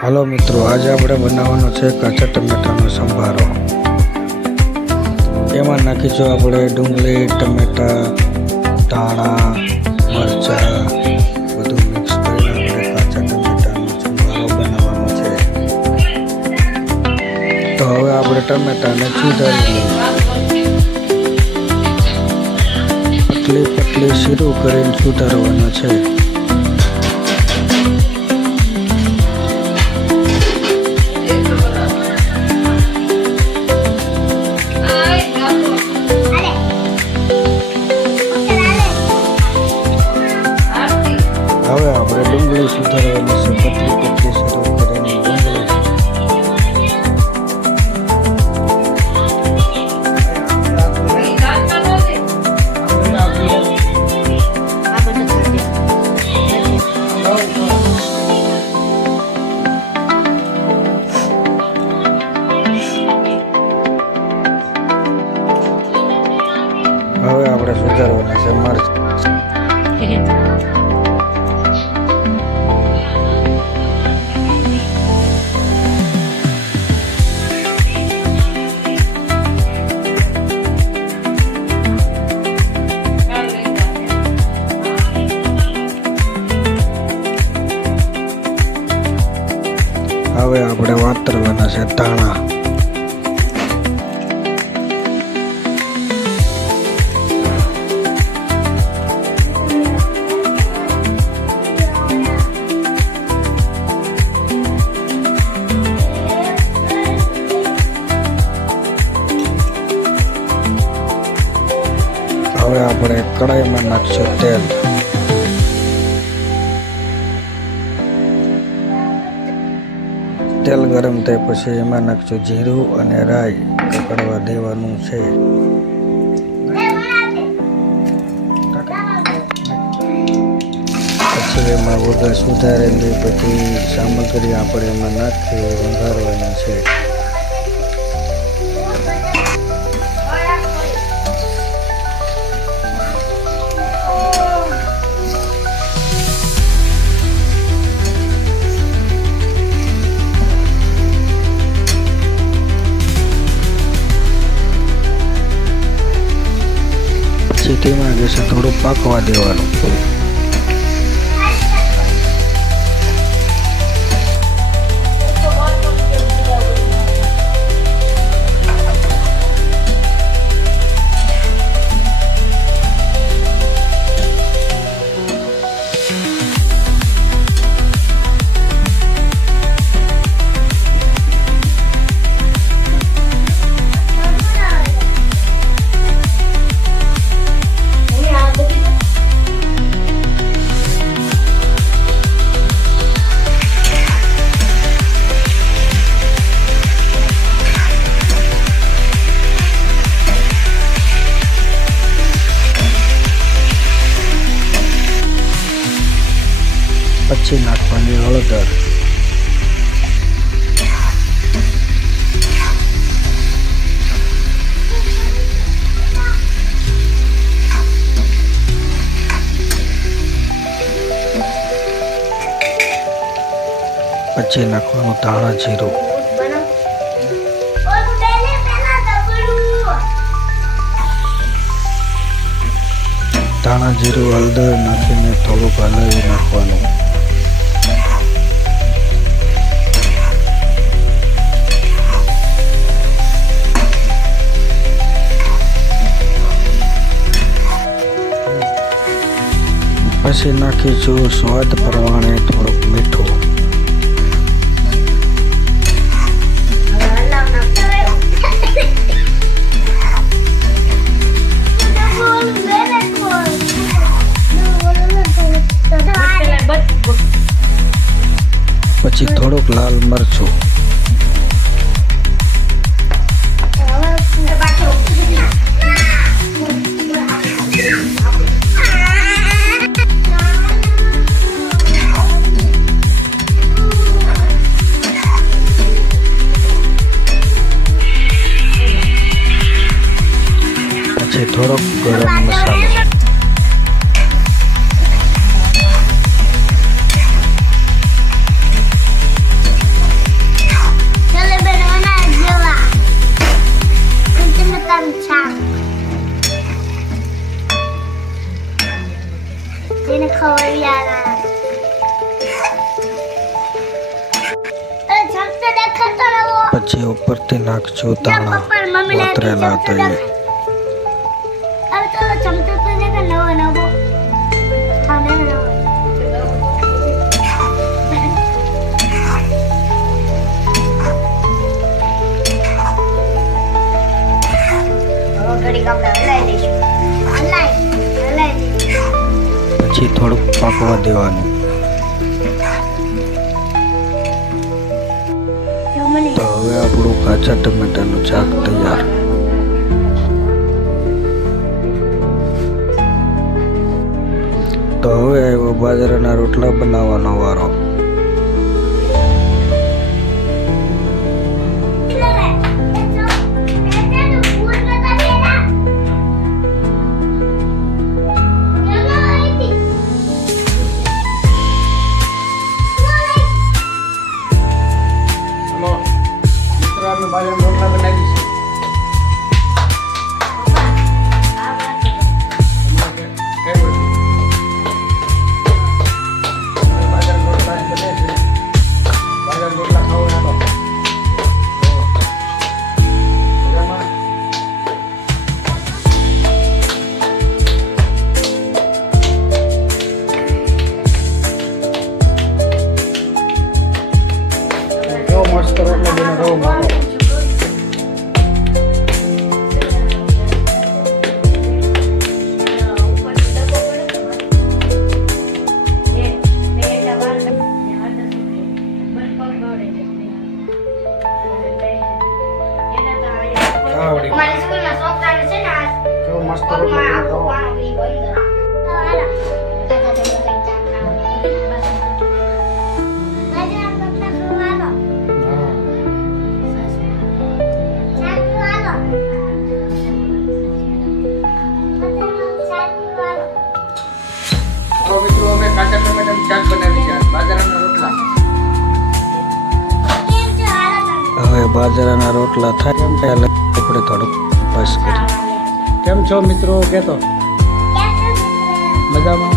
હાલો મિત્રો, આજે આપણે બનાવવાનો છે કાચા ટમેટાનો સંભારો। એમાં નાખીશું આપણે ડુંગળી, ટમેટા, ધાણા, મરચાં બધું મિક્સ કરીને આપણે કાચા ટમેટાનો સંભારો બનાવવાનો છે। તો હવે આપણે ટમેટાને સુધારી લઈએ। પતલી શીરું કરીને સુધારવાના છે। હવે આપણે ડુંગળી સુધારવાની છે। પતલી શરૂ કરીને ડુંગળી હવે આપણે સુધારવાના છે મરચાં। હવે આપણે વાતરવાના છે ધાણા। હવે આપણે કઢાઈમાં નાખશું તેલ। તેલ ગરમ થાય પછી એમાં નાખશું જીરું અને રાઈ કકડવા દેવાનું છે। પછી એમાં વઘાર સુધારેલી બધી સામગ્રી આપણે એમાં નાખી વઘારવાની છે। ધીમા ગેસે થોડું પાકવા દેવાનું। પછી નાખવાની હળદર, પછી નાખવાનું ધાણા જીરું, ધાણા જીરું હળદર નાખીને થોડુંક હલાવી નાખવાનું। પછી નાખીશું સ્વાદ પ્રમાણે થોડુંક મીઠું। પછી થોડુંક લાલ મરચું, પછી થોડોક ગરમ મસાલો, પછી ઉપરથી નાખજો દાણા વતરેલા હતા એ. પછી થોડુંક પાકવા દેવાનું. તો હવે આપણું કાચા ટમેટાનું શાક તૈયાર. તો હવે આવ્યો બાજરાના રોટલા બનાવવાનો વારો. બાજરાના રોટલા બનાવી છે. મસ્ત રોટલો બને રહો મારો. અમારી સ્કૂલમાં છોકરાને છે ને કેવો મસ્ત રોટલો બને રહો. તો મિત્રો અમે કાચા ટમેટાનું શાક બનાવી છે. બાજરાના રોટલા. હવે બાજરાના રોટલા થાય એમ પહેલા આપણે થોડુંક બસ કરીએ. કેમ છો મિત્રો? કહેતો મજામાં?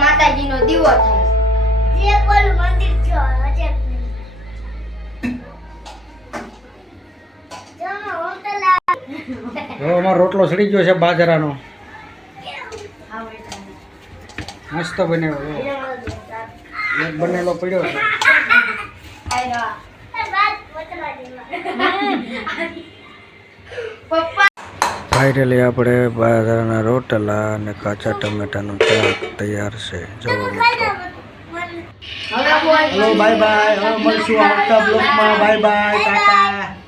માતાજીનો દીવો થાય જે કોલ મંદિર છે અજે જમા હોટલા હવે અમારો રોટલો સડી ગયો છે બાજરાનો. મસ્ત બન્યો. એક બનેલો પડ્યો છે. ફાઇનલી આપણે બાજરાના રોટલા અને કાચા ટમેટાનું શાક તૈયાર છે. જોવો મિત્રો. Hello bye bye. હવે મળશું આવતા બ્લોગમાં. Bye bye.